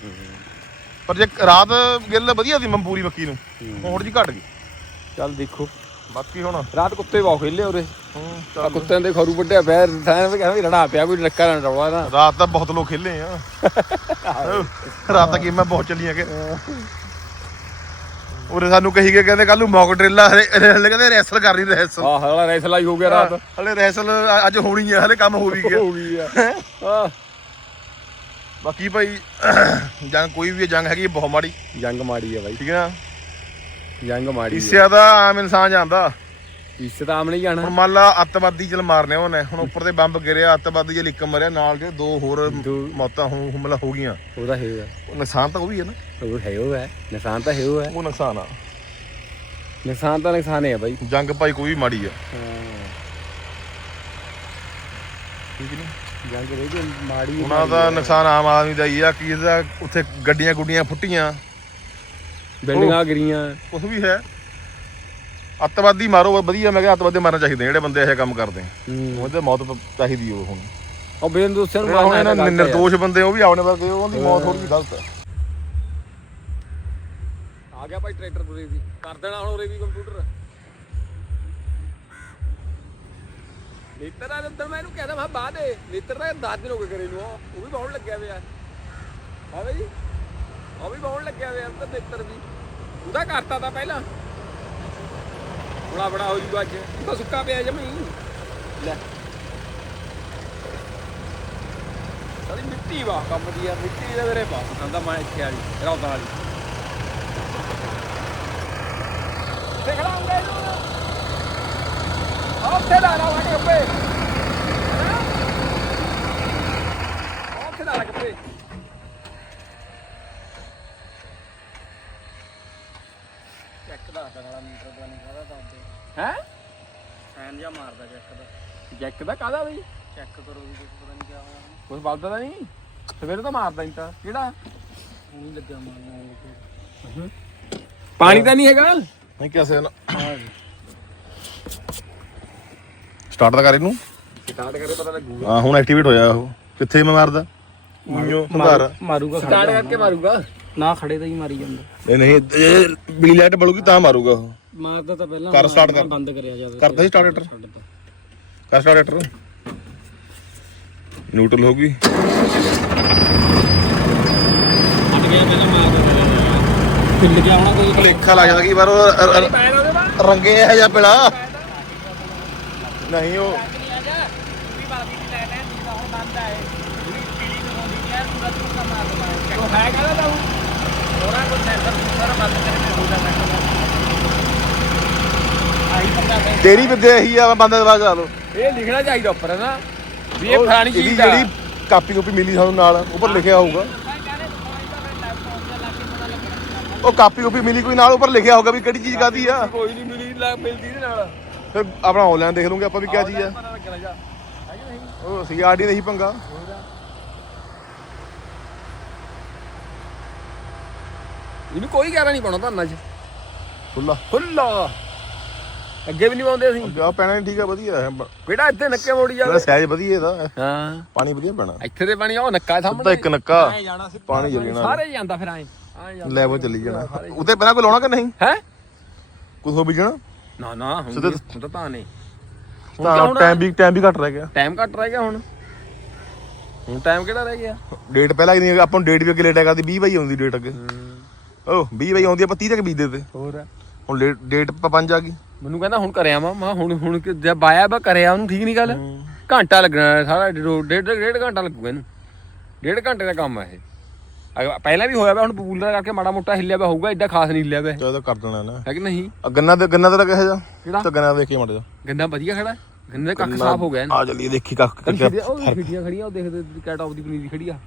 ਪਰ ਜੇ ਰਾਤ ਗਿੱਲ ਵਧੀਆ ਸੀ ਮੰਪੂਰੀ ਮੱਕੀ ਨੂੰ ਹੁਣ ਜੀ ਘਟ ਗਈ। ਚੱਲ ਦੇਖੋ। ਬਾਕੀ ਹੁਣ ਰਾਤ ਕੁੱਤੇ ਬਹੁਤ ਖੇਲੇ ਉਰੇ। ਹੂੰ, ਆ ਚੱਲ। ਕੁੱਤਿਆਂ ਦੇ ਖਰੂ ਵੱਡਿਆ ਪੈਰ ਥਾਂ ਵੀ ਕਹਿੰਦਾ ਰੜਾ ਪਿਆ ਕੋਈ ਨੱਕਾ ਨਾ ਰੌਲਾ ਨਾ। ਰਾਤ ਤਾਂ ਬਹੁਤ ਲੋਕ ਖੇਲੇ ਆ। ਰਾਤ ਤਾਂ ਗੇਮਾਂ ਬਹੁਤ ਚੱਲੀਆਂ ਕਿ। ਉਰੇ ਸਾਨੂੰ ਕਹੀ ਗਏ ਕਹਿੰਦੇ ਕੱਲ ਨੂੰ ਮੌਕ ਡਰਿੱਲ ਹਲੇ ਹਲੇ ਕਹਿੰਦੇ ਰੈਸਲ ਕਰਨੀ ਰੈਸਲ ਆਹ ਹਲਾ ਰੈਸਲਾ ਹੀ ਹੋ ਗਿਆ ਰਾਤ। ਹਲੇ ਰੈਸਲ ਅੱਜ ਹੋਣੀ ਆ ਹਲੇ ਕੰਮ ਹੋ ਵੀ ਗਿਆ। ਹੋ ਗਈ ਆ ਆਹ। ਬਾਕੀ ਭਾਈ ਜੰਗ ਕੋਈ ਵੀ ਜੰਗ ਹੈਗੀ ਬਹੁਤ ਮਾੜੀ। ਜੰਗ ਮਾੜੀ ਆ ਬਾਈ। ਠੀਕ ਹੈ ਨਾ? ਜੰਗ ਮਾੜੀ ਆ ਦਾ ਆਮ ਇਨਸਾਨ ਜਾਂਦਾ ਇਸ ਤਾਂ ਆਮ ਨਹੀਂ ਜਾਣਾ। ਹੁਣ ਮੰਨ ਲਾ ਅੱਤਵਾਦੀ ਚਲ ਮਾਰਨੇ ਉਹਨੇ। ਹੁਣ ਉੱਪਰ ਤੇ ਬੰਬ ਗਿਰਿਆ ਅੱਤਵਾਦੀ ਜੇ ਲਿਕ ਮਰਿਆ ਨਾਲ ਜੇ ਦੋ ਹੋਰ ਦੋ- ਮੌਤਾਂ ਹੋ ਹਮਲਾ ਹੋ ਗਈਆਂ। ਉਹਦਾ ਹੈ ਉਹ ਉਹ ਨੁਕਸਾਨ ਤਾਂ ਉਹ ਵੀ ਹੈ ਨਾ। ਉਹ ਹੈ ਉਹ ਹੈ। ਨਿਸ਼ਾਨ ਤਾਂ ਹੈ ਉਹ ਹੈ। ਉਹ ਨੁਕਸਾਨ ਆ। ਨਿਸ਼ਾਨ ਤਾਂ ਨਿਸ਼ਾਨ ਹੈ ਬਾਈ। ਜੰਗ ਭਾਈ ਕੋਈ ਵੀ ਮਾੜੀ ਆ। ਠੀਕ ਨਹੀਂ? ਜੰਗ ਦੇ ਕੇ ਮਾੜੀ ਉਹਨਾਂ ਦਾ ਨੁਕਸਾਨ ਆਮ ਆਦਮੀ ਦਾ ਹੀ ਆ ਕਿ ਇਹਦਾ ਉੱਥੇ ਗੱਡੀਆਂ ਗੁੱਡੀਆਂ ਫੁੱਟੀਆਂ। ਬਿਲਡਿੰਗਾਂ ਗਿਰੀਆਂ। ਕੁਝ ਵੀ ਹੈ। ਅੱਤਵਾਦੀ ਮਾਰੋ ਵਧੀਆ ਮੈਂ ਕਿਹਾ ਅੱਤਵਾਦੀ ਮਾਰਨਾ ਚਾਹੀਦੇ ਜਿਹੜੇ ਬੰਦੇ ਇਹੋ ਕੰਮ ਕਰਦੇ। ਹੂੰ। ਉਹਦੇ ਮੌਤ ਚਾਹੀਦੀ ਉਹ ਹੁਣ। ਉਹ ਬੇਨ ਦੋਸਤਾਂ ਨੂੰ ਮਾਰਨਾ ਤਾਂ ਹੈ ਨਿਰਦੋਸ਼ ਬੰਦੇ ਉਹ ਵੀ ਆਉਣੇ ਵਰਗੇ ਉਹਨਾਂ ਦੀ ਮੌਤ ਥੋੜੀ ਗਲਤ ਹੈ। ਆ ਗਿਆ ਭਾਈ ਟਰੈਕਟਰ ਪੂਰੇ ਵੀ ਕਰ ਦੇਣਾ ਹੁਣ ਉਰੇ ਵੀ ਕੰਪਿਊਟਰ। ਨੇਤਰ ਆ ਅੰਦਰ ਮੈਂ ਇਹਨੂੰ ਕਹਿੰਦਾ ਮੈਂ ਬਾਅਦ ਦੇ ਨੇਤਰ ਦਾ 10 ਦਿਨ ਹੋ ਗਏ ਕਰੇ ਨੂੰ ਉਹ ਵੀ ਬਾਉਣ ਲੱਗਿਆ ਹੋਇਆ ਹਾਂ ਬਈ, ਉਹ ਵੀ ਬਾਉਣ ਲੱਗਿਆ ਹੋਇਆ ਅੰਦਰ ਨੇਤਰ ਵੀ। ਉਹਦਾ ਕਰਤਾ ਤਾਂ ਪਹਿਲਾਂ। ਬੜਾ ਬੜਾ ਹੋ ਜੂਗਾ ਅੱਜ। ਤਾਂ ਸੁੱਕਾ ਪਿਆ ਜਮੀ। ਲੈ। ਸਾਡੀ ਮਿੱਟੀ ਵਾ, ਕੰਮ ਦੀ ਆ, ਮਿੱਟੀ ਦਾ ਮੇਰੇ ਪਾ। ਆਂਦਾ ਮੈਂ ਇੱਥੇ ਵਾਲੀ ਰੌਦਾਂ ਵਾਲੀ। ਦੇਖ ਲਾ ਉਹਦੇ ਨੂੰ ਉੱਥੇ ਲਾ ਲਾ ਕੇ ਉੱਪਰ ਉੱਥੇ ਲਾ ਲਾ ਕੇ ਉੱਪਰ ਚੈੱਕ ਦਾ ਵਾਲਾ ਮੀਟਰ ਪਤਾ ਨਹੀਂ ਕਾਹਦਾ ਦੱਸਦੇ। ਹੈ? ਫੈਨ ਜਾਂ ਮਾਰਦਾ ਚੈੱਕ ਦਾ। ਜੈਕ ਦਾ ਕਾਦਾ ਬਈ? ਚੈੱਕ ਕਰੋ ਵੀ ਕੁਛ ਪਤਾ ਨਹੀਂ ਕਿਆ ਹੋਇਆ। ਕੁਝ ਬਲਦਾ ਤਾਂ ਨਹੀਂ? ਸਵੇਰੇ ਤਾਂ ਮਾਰਦਾ ਹੀ ਤਾਂ। ਕਿਹੜਾ? ਉਹ ਨਹੀਂ ਲੱਗਿਆ ਮਾਰਨਾ ਪਾਣੀ ਤਾਂ ਨਹੀਂ ਹੈਗਾ? ਨਹੀਂ ਕਿਵੇਂ ਨਾ। ਸਟਾਰਟ ਤਾਂ ਕਰ ਇਹਨੂੰ। ਸਟਾਰਟ ਕਰੇ ਪਤਾ ਲੱਗੂਗਾ। ਹਾਂ ਹੁਣ ਐਕਟੀਵੇਟ ਹੋਇਆ ਉਹ। ਕਿੱਥੇ ਮੈਂ ਮਾਰਦਾ? ਮੂੰਹੋਂ ਹੰਗਾਰਾ ਮਾਰੂਗਾ ਸਟਾਰਟ ਕਰਕੇ ਮਾਰੂਗਾ। ਨਾ ਖੜੇ ਤਾਂ ਹੀ ਮਾਰੀ ਜਾਂਦਾ। ਇਹ ਨਹੀਂ ਇਹ ਬਿਲੀ ਲਾਈਟ ਬਲੂਗੀ ਤਾਂ ਮਾਰੂਗਾ ਉਹ। ਮਾਰਦਾ ਤਾਂ ਪਹਿਲਾਂ ਕਰ start ਕਰ। ਬੰਦ ਕਰਿਆ ਜਾਵੇ। ਕਰਦਾ ਸੀ ਸਟਾਰਟਰ ਕਰ ਸਟਾਰਟਰ ਨਿਊਟਰਲ ਹੋ ਗਈ। ਹਟ ਗਿਆ ਪਹਿਲਾਂ ਮਾਰਦਾ ਖੁੱਲ ਗਿਆ ਹੋਣਾ ਕੋਈ। ਭਲੇਖਾ ਲੱਗ ਜਾਂਦਾ ਕਿ ਪੈਰ ਰੰਗੇ ਇਹ ਜਿਹਾ ਪਿਲਾ। ਨਹੀਂ ਉਹ ਤੇਰੀ ਵੀ ਦੇ ਇਹੀ। ਆ ਬੰਦ ਦਵਾ ਲੋ ਇਹ ਲਿਖਣਾ ਚਾਹੀਦਾ ਉੱਪਰ ਨਾ? ਵੀ ਇਹ ਫਲਾਣੀ ਇਹਦੀ ਚੀਜ਼ ਆ। ਜਿਹੜੀ ਕਾਪੀ ਕੋਪੀ ਮਿਲੀ ਸਾਨੂੰ ਨਾਲ ਉੱਪਰ ਲਿਖਿਆ ਹੋਊਗਾ। ਉਹ ਕਾਪੀ ਕੋਪੀ ਮਿਲੀ ਕੋਈ ਨਾਲ ਉੱਪਰ ਲਿਖਿਆ ਹੋਊਗਾ ਵੀ ਕਿਹੜੀ ਚੀਜ਼ ਕਾਦੀ ਆ। ਕੋਈ ਨਹੀਂ ਮਿਲੀ ਲਾ ਮਿਲਦੀ ਨਾਲ। ਫਿਰ ਆਪਣਾ ਆਨਲਾਈਨ ਦੇਖ ਲੂਗੇ ਆਪਾਂ ਵੀ ਕਿਆ ਚੀਜ਼ ਆ। ਉਹ ਸੀਆਰਡੀ ਨਹੀਂ ਪੰਗਾ। ਇਹਨੂੰ ਕੋਈ ਗਾਰਾ ਨਹੀਂ ਪਾਉਣਾ ਧੰਨਾ ਚ। ਖੁੱਲਾ ਖੁੱਲਾ ਅੱਗੇ ਵੀ ਨਹੀਂ ਪਾਉਂਦੇ ਅਸੀਂ। ਆ ਪੈਣਾ ਨੀ ਠੀਕ ਆ ਵਧੀਆ ਹੈ। ਕਿਹੜਾ ਇੱਥੇ ਨੱਕੇ ਮੋੜੀ ਇਹਦਾ ਜਾਵੇ ਸਾਈਜ਼ ਵਧੀਆ ਇਹਦਾ। ਹਾਂ। ਪਾਣੀ ਵਧੀਆ ਪੈਣਾ। ਇੱਥੇ ਤੇ ਪਾਣੀ ਉਹ ਨੱਕਾ ਤਾਂ ਸਾਹਮਣੇ ਇੱਕ ਨੱਕਾ। ਜਾਣਾ ਸੀ। ਪਾਣੀ ਜਾਣਾ। ਸਾਰੇ ਜਾਂਦਾ ਫਿਰ ਐ। ਲੈਵਲ ਚੱਲੀ ਜਾਣਾ। ਉੱਤੇ ਪਹਿਲਾਂ ਕੋਈ ਲਾਉਣਾ ਕਿ ਨਹੀਂ? ਹੈ? ਕੁਝ ਹੋ ਬੀਜਣਾ ਨਾ ਨਾ ਹੁਣ ਸਿੱਧੇ- ਹੁਣ ਤਾਂ ਤਾਂ ਨਹੀਂ। ਤਾਂ ਟਾਈਮ ਵੀ ਟਾਈਮ ਵੀ ਘੱਟ ਰਹਿ ਗਿਆ। ਟਾਈਮ ਘੱਟ ਰਹਿ ਗਿਆ ਹੁਣ। ਹੁਣ ਟਾਈਮ ਕਿਹੜਾ ਰਹਿ ਗਿਆ? ਡੇਟ ਪਹਿਲਾਂ ਹੈ? ਆਪਾਂ ਨੂੰ ਡੇਟ ਵੀ ਅੱਗੇ ਲੇਟ ਕਰਦੀ 20 ਬਾਈ ਆਉਂਦੀ ਡੇਟ ਅੱਗੇ। ਓ 20 ਬਾਈ ਆਉਂਦੀ ਆਪਾਂ 30 ਤੱਕ ਬੀਜਦੇ ਤੇ। ਹੋਰ? ਹੁਣ ਲੇਟ ਡੇਟ 5 ਆ ਗਈ। ਮੈਨੂੰ ਕਹਿੰਦਾ ਹੁਣ ਕਰਿਆ ਵਾ ਮੈਂ ਹੁਣ ਹੁਣ ਕਿ ਜਦ ਆਇਆ ਬਾ ਕਰਿਆ ਉਹਨੂੰ ਠੀਕ ਨਹੀਂ ਗੱਲ? ਘੰਟਾ ਲੱਗਣਾ ਸਾਰਾ ਡੇਢ ਡੇਢ ਡੇਢ ਘੰਟਾ ਲੱਗੂਗਾ ਇਹਨੂੰ। ਡੇਢ ਘੰਟੇ ਦਾ ਕੰਮ ਆ ਇਹ। ਅਗਰ ਪਹਿਲਾਂ ਵੀ ਹੋਇਆ ਵਾ ਹੁਣ ਪੂਲਰ ਕਰਕੇ ਮਾੜਾ ਮੋਟਾ ਹਿੱਲਿਆ ਵਾ ਹੋਊਗਾ ਐਡਾ ਖਾਸ ਨਹੀਂ ਹਿੱਲਿਆ ਵਾ ਇਹ। ਜਦੋਂ ਕਰ ਦੇਣਾ ਨਾ। ਹੈ ਕਿ ਨਹੀਂ? ਆ ਗੰਨਾ ਤੇ ਗੰਨਾ ਤੇ ਕਿਹੋ ਜਿਹਾ? ਕਿਹੜਾ? ਤਾਂ ਗੰਨਾ ਵੇਖ ਕੇ ਮੜ ਜਾ ਗੰਦਾ ਵਧੀਆ ਖੜਾ। ਗੰਨੇ ਦਾ ਕੱਖ ਸਾਫ਼ ਹੋ ਗਿਆ ਇਹਨੂੰ। ਆ ਜਲੀ ਦੇਖੀ ਕੱਖ ਕਿਆ ਛਿੜੀਆਂ ਉਹ ਛਿੜੀਆਂ ਖੜੀਆਂ ਉਹ ਦੇਖਦੇ ਕੈਟ ਆਫ ਦੀ ਪਨੀਰੀ ਖੜੀ ਆ।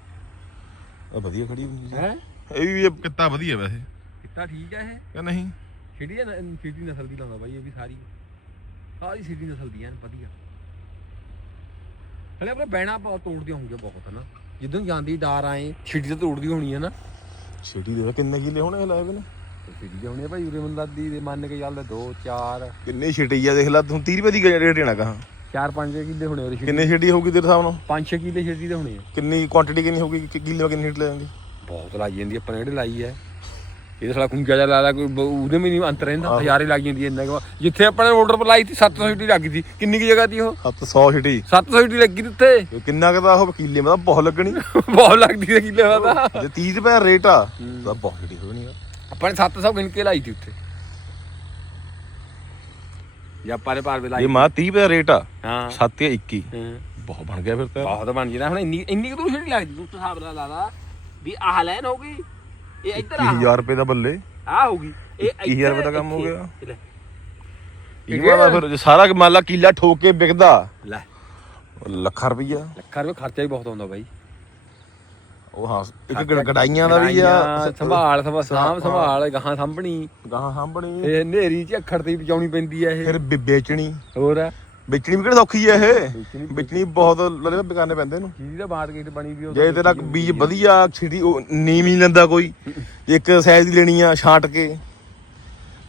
ਆ ਵਧੀਆ ਖੜੀ ਹੁੰਦੀ ਹੈ? ਇਹ ਵੀ ਇਹ ਕਿੱਤਾ ਵਧੀਆ ਵੈਸੇ। ਕਿੱਤਾ ਠੀਕ ਹੈ ਇਹ? ਕਿ ਨਹੀਂ? ਛਿੜੀ ਆ ਛਿੜੀ ਨਸਲ ਦੀ ਲਾਉਂਦਾ ਬਾਈ ਇਹ ਵੀ ਸਾਰੀ। ਸਾਰੀ ਛਿੜੀ ਨਸਲ ਦੀ ਐਨ ਵਧੀਆ। ਹਲੇ ਆਪਣੇ ਬੈਣਾ ਬਹੁਤ ਤੋੜਦੀਆਂ ਹੋਣਗੀਆਂ ਬਹੁਤ ਨਾ? ਜਿੱਦੋਂ ਜਾਂਦੀ ਡਾਰ ਆਏ ਛਿੜੀ ਤਾਂ ਤੋੜਦੀ ਹੋਣੀ ਹੈ ਨਾ। ਛੇਟੀ ਦੇ ਕਿੰਨੇ ਕਿੱਲੇ ਹੋਣੇ ਲਾਏ ਵੇ ਨੇ ਛਿੜੀ ਹੋਣੀ ਆ ਭਾਈ ਉਰੇ ਮੰਦਾਦੀ ਦੇ ਮੰਨ ਕੇ ਚੱਲਦੇ 2 4 ਕਿੰਨੇ ਛੇਟੀ ਆ ਦੇਖ ਲੈ ਤੂੰ 30 ਰੁਪਏ ਦੀ ਰੇਟ ਦੇਣਾ ਕਹਾ। 4 5 ਕਿੱਲੇ ਹੋਣੇ ਉਹਦੇ ਛਿੜੀ ਕਿੰਨੇ ਛੇਟੀ। ਹੋਊਗੀ ਤੇਰੇ ਹਿਸਾਬ ਨਾਲ? 5 6 ਕਿੱਲੇ ਛਿੜੀ ਦੇ ਹੋਣੇ ਆ। ਕਿੰਨੀ ਕੁਆਂਟੀਟੀ ਕਿੰਨੀ ਹੋਊਗੀ? ਕਿ ਕਿੱਲੇ ਕਿੰਨੀ ਹੀਟ ਲੈ ਜਾਂਦੀ? ਬਹੁਤ ਲਾਈ ਜਾਂਦੀ ਆਪਾਂ ਨੇ ਜਿਹੜੇ ਲਾਈ ਹੈ ਇਹ ਸਾਲਾ ਖੁੰਝਾ ਜਿਹਾ ਲਾ ਲਾ ਕੋਈ ਬ- ਉਹਦੇ ਵੀ ਨਹੀਂ ਅੰਤਰ ਰਹਿੰਦਾ ਹਜ਼ਾਰੇ ਲੱਗ ਜਾਂਦੀ ਐ ਇੰਨਾ ਕੁ। ਜਿੱਥੇ ਆਪਾਂ ਨੇ ਆਰਡਰ ਪਰ ਲਾਈ ਸੀ 700 ਹੀਟੀ ਲੱਗੀ ਸੀ। ਕਿੰਨੀ ਕੀ ਜਗ੍ਹਾ ਦੀ ਉਹ? 700 ਛੇਟੀ 700 ਹੀਟੀ ਲੱਗੀ ਸੀ ਉੱਤੇ ਕਿੰਨਾ ਕਦਾ ਉਹ ਕਿੱਲੇ ਮਤਲਬ ਬਹੁਤ ਲੱਗਣੀ। *laughs* ਬਹੁਤ ਲੱਗਦੀ ਸੀ ਕਿੱਲੇ ਦਾ ਜੇ 30 ਰੁਪਏ ਰੇਟ ਆ ਤਾਂ ਬਹੁਤ ਛੇਟੀ ਹੋਣੀ ਆ। ਆਪਾਂ ਨੇ 700 ਗਿਣ ਕੇ ਲਾਈ ਸੀ ਉੱਥੇ। ਜਾਂ ਨੇ ਪਾਰ ਲਾਈ ਇਹ ਮਾ 30 ਰੁਪਏ ਰੇਟ ਆ ਹਾਂ। 7 ਤੇ 21 ਹਾਂ। ਬਹੁਤ ਬਣ ਗਿਆ ਫਿਰ ਤਾਂ। ਬਹੁਤ ਬਣ ਜਾਂਦਾ ਹੁਣ ਇੰਨੀ ਇੰਨੀ ਕੁ ਦੂਰ ਛੇੜੀ ਲੱਗਦੀ ਤੂੰ ਹਿਸਾਬ ਨਾਲ ਲਾ ਲਾ ਵੀ ਆਹ ਲੈਨ ਹੋਗੀ ਇਹ ਇੱਧਰ ਆ। 20000 ਰੁਪਏ ਦਾ ਬੱਲੇ। ਆ ਹੋਗੀ ਇਹ 20000 ਰੁਪਏ ਦਾ ਕੰਮ ਹੋ ਗਿਆ। ਲੈ। ਇਹ ਵਾਲਾ ਫਿਰ ਜੇ ਸਾਰਾ ਮੰਨ ਲਾ ਕਿੱਲਾ ਠੋਕ ਕੇ ਵਿਕਦਾ। ਲੈ। ਲੱਖਾਂ ਰੁਪਈਆ। ਲੱਖਾਂ ਰੁਪਏ ਖਰਚਾ ਹੀ ਬਹੁਤ ਆਉਂਦਾ ਬਾਈ। ਉਹ ਹਾਂ ਇੱਕ ਗ- ਗਡਾਈਆਂ ਦਾ ਵੀ ਆ। ਸੰਭਾਲ ਸੰਭਾਲ ਸਾਂਭ ਸੰਭਾਲ ਗਾਹਾਂ ਸਾਂਭਣੀ। ਗਾਹਾਂ ਸਾਂਭਣੀ। ਇਹ ਨੇਰੀ ਚ ਅੱਖੜ ਤੇ ਬਚਾਉਣੀ ਪੈਂਦੀ ਆ ਇਹ। ਫਿਰ ਵੇਚਣੀ। ਹੋਰ? ਆ ਵੇਚਣੀ ਵੀ ਕਿਹੜੀ ਸੌਖੀ ਆ ਇਹ? ਵੇਚਣੀ ਬਹੁਤ ਲੱਲੇ ਬਿਕਾਨੇ ਪੈਂਦੇ ਇਹਨੂੰ। ਚੀਜ਼ ਦਾ ਮਾਰਕੀਟ ਬਣੀ ਵੀ ਉਹ ਜੇ ਤੇਰਾ ਬੀਜ ਵਧੀਆ ਛਿੜੀ ਉਹ ਨੀਵੀਂ ਨਹੀਂ ਲੈਂਦਾ ਕੋਈ। *laughs* ਇੱਕ ਸਾਈਜ਼ ਦੀ ਲੈਣੀ ਆ ਛਾਂਟ ਕੇ।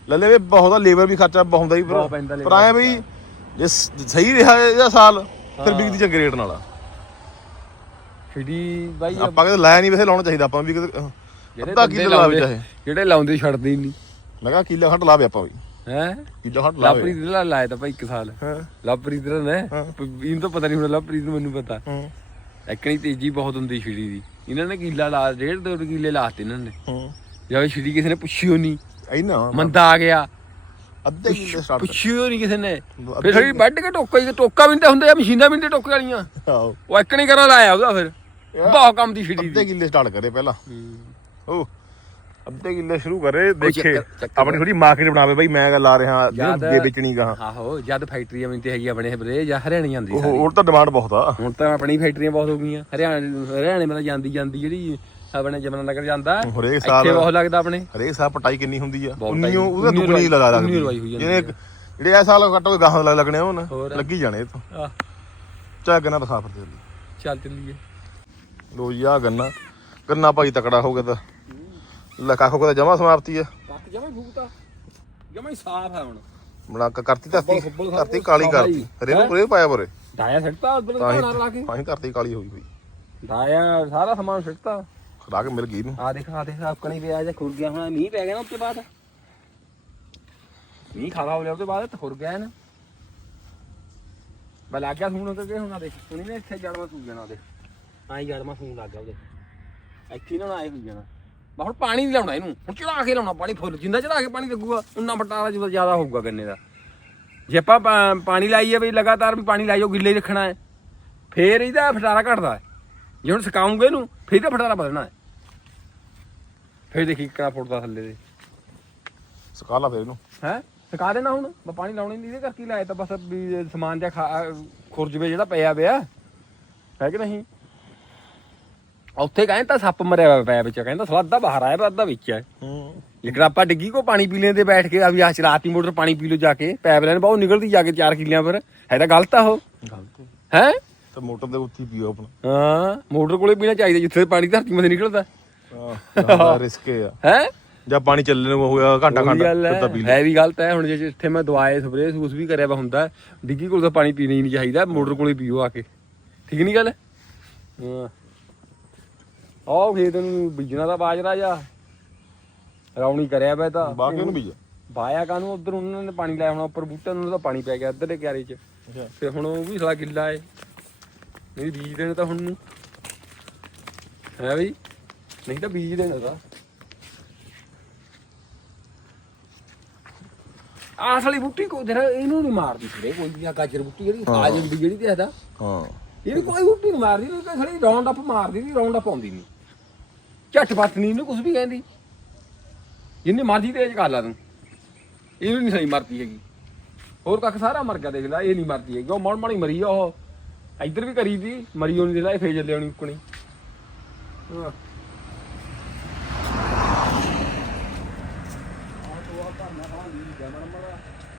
ਲੱਲੇ ਵੀ ਬਹੁਤ ਲੇਬਰ ਵੀ ਖਰਚਾ ਬਹੁਤ ਹੀ ਪਰ ਆਇਆ ਵੀ ਜੇ ਸਹੀ ਰਿਹਾ ਇਹਦਾ ਸਾਲ ਫਿਰ ਵਿਕਦੀ ਚੰਗੇ ਰੇਟ ਨਾਲ। ਛਿੜੀ ਬਾਈ ਆਪਾਂ ਕਹਿੰਦੇ ਲਾਇਆ ਨਹੀਂ ਵੈਸੇ ਲਾਉਣਾ ਚਾਹੀਦਾ ਆਪਾਂ ਵੀ ਅੱਧਾ ਬੰਦੇ ਕਿੱਲਾ ਲਾਵੇ ਲਾਉਂਦੇ- ਚਾਹੇ। ਜਿਹੜੇ ਲਾਉਂਦੇ ਛੱਡਦੇ ਹੀ ਨਹੀਂ ਮੈਂ ਕਿਹਾ ਕਿੱਲਾ ਖੰਡ ਲਾਵੇ ਆਪਾਂ ਵੀ। ਹੈ? ਕਿੱਲਾ ਖੰਡ ਲਾਵੇ ਲਾਪਰੀ ਦਾ ਲਾਇਆ ਤਾਂ ਭਾਈ ਇੱਕ ਸਾਲ। ਹਾਂ। ਲਾਪਰੀ ਦਾ ਨੇ ਇਹਨੂੰ ਤਾਂ ਪਤਾ ਨਹੀਂ ਹੁਣ ਲਾਪਰੀ ਨੂੰ ਮੈਨੂੰ ਪਤਾ। ਹਾਂ। ਐਕਣੀ ਤੇਜ਼ੀ ਬਹੁਤ ਹੁੰਦੀ ਛਿੜੀ ਦੀ। ਇਹਨਾਂ ਨੇ ਕਿੱਲਾ ਲਾ ਡੇਢ ਦੋ ਕਿੱਲੇ ਲਾਤੇ ਇਹਨਾਂ ਨੇ। ਹਾਂ। ਜਦੋਂ ਛਿੜੀ ਕਿਸੇ ਨੇ ਪੁੱਛਿਓ ਨਹੀਂ। ਐਨਾ ਮੰਦਾ ਆ ਗਿਆ। ਅੱਧੇ ਕਿੱਲੇ ਸਟਾਰਟ ਪੁੱਛਿਓ ਨਹੀਂ ਕਿਸੇ ਨੇ। ਫਿਰ ਥੋੜੀ ਵੱਢ ਕੇ ਟੋਕਾ ਹੀ ਟੋਕਾ ਵੀ ਨਹੀਂ ਤਾਂ ਹੁੰਦਾ ਜਾਂ ਮਸ਼ੀਨਾਂ ਵੀ ਨਹੀਂ ਤੇ ਟੋਕੇ ਵਾਲੀਆਂ। ਉਹ ਐਕਣੀ ਕਰਾ ਲਾਇਆ ਉਹਦਾ ਫਿਰ। ਬਹੁਤ ਕੰਮ ਦੀ ਛਿੜੀ ਅੱਧੇ ਕਿੱਲੇ ਸਟਾਰਟ ਕਰੇ ਪਹਿਲਾਂ। ਉਹ ਅੱਧੇ ਕਿੱਲੇ ਸ਼ੁਰੂ ਕਰੇ ਦੇਖੇ। ਚੱਕਰ- ਚੱਕਰ- ਆਪਣੀ ਥੋੜੀ ਮਾਰਕੀਟ ਬਣਾਵੇ ਬਈ ਮੈਂ ਲਾ ਰਿਹਾ ਯਾਦ ਜੇ ਵੇਚਣੀ ਗਾ। ਆਹੋ ਜਦ ਫੈਕਟਰੀਆਂ ਵਿੱਚ ਤੇ ਹੈਗੀਆਂ ਬਣੇ ਬਰੇ ਜਾਂ ਹਰਿਆਣੇ ਜਾਂਦੀ ਉਹ ਸਾਰੀ। ਹੋਰ ਤਾਂ ਡਿਮਾਂਡ ਬਹੁਤ ਆ। ਹੁਣ ਤਾਂ ਆਪਣੀ ਫੈਕਟਰੀਆਂ ਬਹੁਤ ਹੋ ਗਈਆਂ। ਹਰਿਆਣੇ ਹਰਿਆਣੇ ਮਤਲਬ ਜਾਂਦੀ ਜਾਂਦੀ ਜਿਹੜੀ ਆਪਣੇ ਜਮਨਾ ਨਗਰ ਜਾਂਦਾ ਹਰੇਕ ਇੱਥੇ ਸਾਲ ਬਹੁਤ ਲੱਗਦਾ ਆਪਣੇ। ਹਰੇਕ ਸਾਲ ਪਟਾਈ ਕਿੰਨੀ ਹੁੰਦੀ ਆ? ਬਹੁਤ 19 ਪਟਾਈ। ਉਹਦਾ 19 ਦੁਗਣੀ ਲਗਾ ਉੱਨੀ ਜਾਂਦੀ ਜਿਹਨੇ ਜਿਹੜੇ ਇਹ ਸਾਲ ਘੱਟੋ ਗਾਹਾਂ ਲੱਗ ਲੱਗਣੇ ਹੋਣ। ਹੋਰ। ਲੱਗੀ ਜਾਣੇ ਇਹ ਤੋਂ ਆਹ। ਚਾਹ ਗੰਨਾ ਦਿਖਾ ਫਿਰ ਚੱਲ ਚੱਲੀਏ। ਲੋ ਜੀ ਆ ਗੰਨਾ। ਗੰਨਾ ਭਾਈ ਤਕੜਾ ਹੋ ਗਿਆ ਤਾਂ। ਲੈ ਕਾਖੋ ਕੋ ਤਾਂ ਜਮਾ ਸਮਾਪਤੀ ਆ। ਕੱਟ ਜਮਾ ਫੂਕਤਾ। ਜਮਾ ਹੀ ਸਾਫ਼ ਹੈ ਹੁਣ। ਬਣਾ ਕੇ ਕਰਤੀ ਧਰਤੀ ਹੁੱਬਲ- ਹੁੱਬਲ ਧਰਤੀ ਕਾਲੀ। ਕਰਤੀ ਰੇਰੂ ਰੇਰੂ ਪਾਇਆ ਬਰੇ ਡਾਇਆ ਸਿੱਟਤਾ ਉਧਰ ਤਾਂ ਨਾਲ ਲਾ ਕੇ? ਹੀ ਤਾਂ ਹੀ ਧਰਤੀ ਕਾਲੀ ਹੋਈ ਹੋਈ। ਡਾਇਆ ਸਾਰਾ ਸਮਾਨ ਸਿੱਟਤਾ। ਖੜਾ ਕੇ ਮਿਲ ਗਈ ਨੂੰ ਆ ਦੇਖ ਆ ਦੇਖ ਆਪਕਣੀ ਪਿਆ ਜਾਂ ਖੁਰ ਗਿਆ ਹੁਣ। ਮੀਂਹ ਪੈ ਗਿਆ ਨਾ ਉੱਤੇ ਬਾਅਦ। ਮੀਂਹ ਖਾਵਾ ਹੋ ਲਿਆ ਉੱਤੇ ਬਾਅਦ ਤੇ ਖੁਰ ਗਿਆ ਨਾ ਮੈਂ ਲੱਗ ਗਿਆ ਸੂਣ ਤੇ ਹੁਣ ਆ ਦੇਖ ਸੁਣੀ ਨਾ ਇੱਥੇ ਜੜ ਮਾ ਸੂ ਜਾਣਾ ਦੇਖ। ਆਈ ਜੜ ਮਾ ਸੂਣ ਲੱਗ ਗਿਆ ਉਹਦੇ। ਇੱਥੇ ਨਾ ਆਏ ਹੋਈ ਜਾਣਾ। ਹੁਣ ਪਾਣੀ ਨਹੀਂ ਲਾਉਣਾ ਇਹਨੂੰ। ਹੁਣ ਚੜਾ ਕੇ ਲਾਉਣਾ ਪਾਣੀ ਫੁੱਲ ਜਿੰਨਾ ਚੜਾ ਕੇ ਪਾਣੀ ਲੱਗੂਗਾ ਉਨਾ ਫਟਾਰਾ ਜ਼ਿਆਦਾ ਜ਼ਿਆਦਾ ਹੋਊਗਾ ਗੰਨੇ ਦਾ। ਜੇ ਆਪਾਂ ਪਾਣੀ ਲਾਈਏ ਵੀ ਲਗਾਤਾਰ ਵੀ ਪਾਣੀ ਲਾਈਓ ਗਿੱਲੇ ਰੱਖਣਾ ਹੈ ਫੇਰ ਇਹਦਾ ਫਟਾਰਾ ਘਟਦਾ ਹੈ। ਜੇ ਹੁਣ ਸੁਕਾਉਂਗੇ ਇਹਨੂੰ ਫੇਰ ਇਹਦਾ ਫਟਾਰਾ ਵਧਣਾ ਹੈ। ਫੇਰ ਦੇਖੀ ਕਿੰਨਾ ਫੁੱਟਦਾ ਥੱਲੇ ਦੇ। ਸੁਕਾ ਲਾ ਫਿਰ ਇਹਨੂੰ। ਹੈ? ਸੁਕਾ ਦੇਣਾ ਹੁਣ। ਬਸ ਪਾਣੀ ਲਾਉਣੇ ਨਹੀਂ ਇਹਦੇ ਕਰਕੇ ਹੀ ਲਾਇਆ ਤਾਂ ਬਸ ਵੀ ਸਮਾਨ ਜਿਹਾ ਖੁਰਜਵੇ ਜਿਹੜਾ ਪਿਆ ਪਿਆ। ਹੈ ਕਿ ਨਹੀਂ? ਉੱਥੇ ਕਹਿੰਦਾ ਤਾਂ ਸੱਪ ਮਰਿਆ ਹੋਇਆ ਪਿਆ ਵਿੱਚ ਕਹਿੰਦਾ ਸਲਾਦਾ ਬਾਹਰ ਆਇਆ ਪਰ ਅੱਧਾ ਵਿੱਚ ਹੈ। ਹੂੰ। ਲੇਕਿਨ ਆਪਾਂ ਡਿੱਗੀ ਕੋ ਪਾਣੀ ਪੀ ਲੈਂਦੇ ਬੈਠ ਕੇ ਆ ਵੀ ਆਹ ਚਲਾਤੀ ਮੋਟਰ ਪਾਣੀ ਪੀ ਲੋ ਜਾ ਕੇ ਪਾਈਪਲਾਈਨ ਬਹੁਤ ਨਿਕਲਦੀ ਜਾ ਕੇ 4 ਕਿੱਲਿਆਂ ਪਰ ਹੈ ਤਾਂ ਗਲਤ ਆ ਉਹ। ਗਲਤ ਹੈ? ਤਾਂ ਮੋਟਰ ਦੇ ਉੱਤੇ ਹੀ ਪੀਓ ਆਪਣਾ। ਹਾਂ ਮੋਟਰ ਕੋਲੇ ਪੀਣਾ ਚਾਹੀਦਾ ਜਿੱਥੇ ਪਾਣੀ ਧਰਤੀ ਮধ্যੇ ਨਿਕਲਦਾ। ਹਾਂ ਰਿਸਕ ਆ। ਹੈ? ਜਾਂ ਪਾਣੀ ਚੱਲਣ ਨੂੰ ਹੋਇਆ ਘੰਟਾ ਘੰਟਾ ਤਾਂ ਪੀ ਲੈ ਹੈ ਵੀ ਗਲਤ ਹੈ ਹੁਣ ਜੇ ਇੱਥੇ ਮੈਂ ਦਵਾਏ ਸਪਰੇ ਸੂਸ ਵੀ ਕਰਿਆ ਵਾ ਹੁੰਦਾ ਡਿੱਗੀ ਕੋਲ ਤਾਂ ਪਾਣੀ ਪੀਣਾ ਹੀ ਨਹੀਂ ਚਾਹੀਦਾ ਮੋਟਰ ਕੋਲੇ ਪੀਓ ਆ ਕੇ। ਠੀਕ ਨਹੀਂ ਗੱਲ? ਹਾਂ। ਆਹ ਖੇਤ ਨੂੰ ਬੀਜਣਾ ਦਾ ਬਾਜਰਾ ਜਾ ਰੌਣੀ ਕਰਿਆ ਪਿਆ ਤਾਂ। ਬਾਕੀ ਨੂੰ ਬੀਜ ਬਾਇਆ ਕਾਨੂੰ ਉਧਰ ਉਹਨਾਂ ਨੇ ਪਾਣੀ ਲਾਇਆ ਹੋਣਾ ਉੱਪਰ ਬੂਟਿਆਂ ਨੂੰ ਤਾਂ ਪਾਣੀ ਪੈ ਗਿਆ ਇੱਧਰ ਦੇ ਕਿਆਰੇ 'ਚ। ਤੇ ਹੁਣ ਉਹ ਵੀ ਸਾਲਾ ਗਿੱਲਾ ਏ। ਇਹ ਬੀਜ ਦੇਣੇ ਤਾਂ ਹੁਣ ਨੂੰ। ਹੈ ਬਈ ਨਹੀਂ ਤਾਂ ਬੀਜ ਦੇਣਾ ਦਾ ਆਸ ਵਾਲੀ ਬੂਟੀ ਕੋ ਜਿਹੜਾ ਇਹਨੂੰ ਨਹੀਂ ਮਾਰਦੀ ਫਿਰੇ ਕੋਈ ਆ ਗਾਜਰ ਬੂਟੀ ਜਿਹੜੀ ਆ ਜਾਂਦੀ ਜਿਹੜੀ ਤੇ ਆਦਾ ਹਾਂ। ਇਹਨੂੰ ਕੋਈ ਬੂਟੀ ਨਹੀਂ ਮਾਰਦੀ ਇਹ ਤਾਂ ਖੜੀ ਰਾਉਂਡ ਅਪ ਮਾਰਦੀ ਨਹੀਂ ਰਾਉਂਡ ਅਪ ਆਉਂਦੀ ਨਹੀਂ ਝੱਟ ਪੱਤ ਨਹੀਂ ਇਹਨੂੰ ਕੁਝ ਵੀ ਕਹਿੰਦੀ। ਜਿੰਨੀ ਮਰਜ਼ੀ ਤੇਜ਼ ਕਰ ਲਾ ਤੂੰ। ਇਹਨੂੰ ਨਹੀਂ ਸਹੀ ਮਰਦੀ ਹੈਗੀ। ਹੋਰ ਕੱਖ ਸਾਰਾ ਮਰ ਗਿਆ ਦੇਖ ਲੈ, ਇਹ ਨਹੀਂ ਮਰਦੀ ਹੈਗੀ। ਉਹ ਮਣ ਮਣੀ ਮਰੀ ਆ ਉਹ। ਇੱਧਰ ਵੀ ਕਰੀ ਦੀ, ਮਰੀ ਹੋਣੀ ਦੇਖ ਲੈ, ਇਹ ਫੇਜ ਲਿਆਉਣੀ ਉੱਕਣੀ। ਹਾਂ